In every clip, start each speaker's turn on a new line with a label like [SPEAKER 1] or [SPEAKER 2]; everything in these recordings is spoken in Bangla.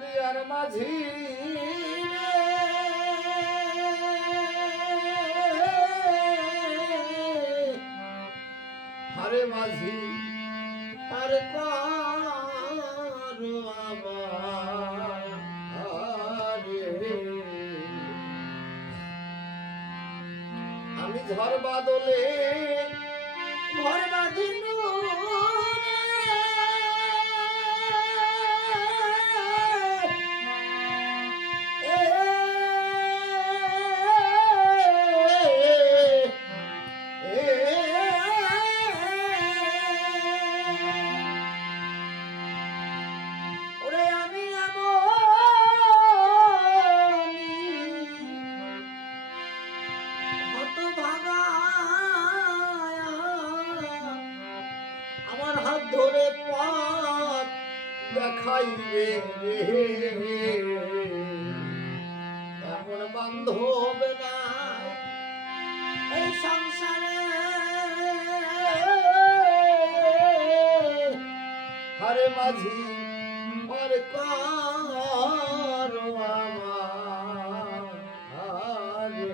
[SPEAKER 1] রিয়ার মাঝি। হারে মাঝি আমার আমি ঝড় বাদলে ঘর বাঁধিনু দেখাইবে রে এমন বান্ধব নাই এই সংসারে হারে মাঝি আর কার হারে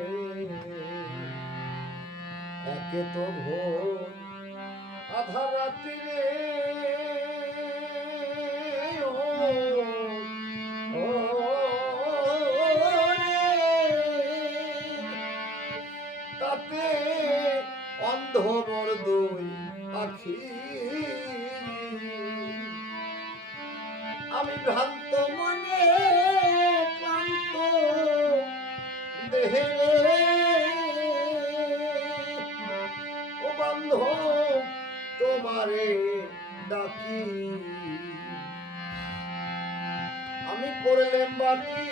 [SPEAKER 1] একে তো ভোর আধা রাত্রিরে তাতে অন্ধ মোর দুই আখি আমি ভ্রান্ত মনে ক্লান্ত দেহে। ও বান্ধব, তোমারে ডাকি। আমি করলেম বাকি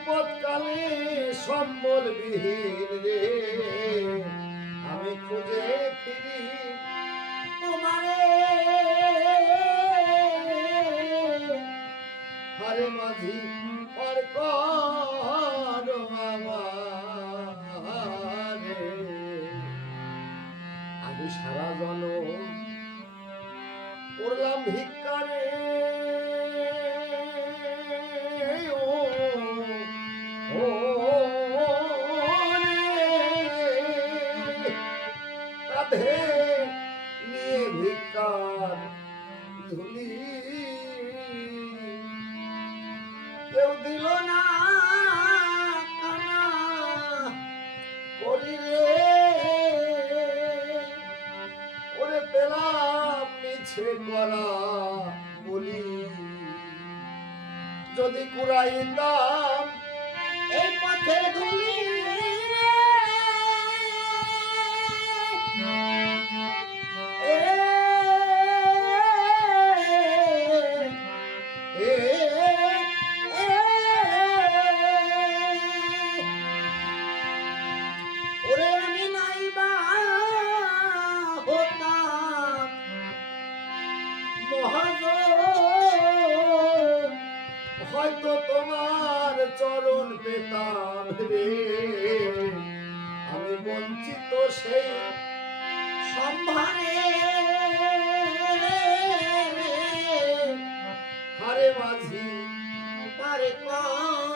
[SPEAKER 1] বিপদকালে সম্বল বিহীন রে। আমি খুঁজে ফিরি তোমারে। হারে মাঝি আমি সারা জন করলাম ভিক্ষারে কাঁধে নিয়ে ভিক্ষার ঝুলি কেউ দিল না কানা করি ওরে পেলাম মিছে করা বলি। যদি কুড়াইতাম এই পথে ধুলি হয়তো তোমার চরণ পেতাম রে। আমি বঞ্চিত সেই সম্ভারে। হারে মাঝি তারে করু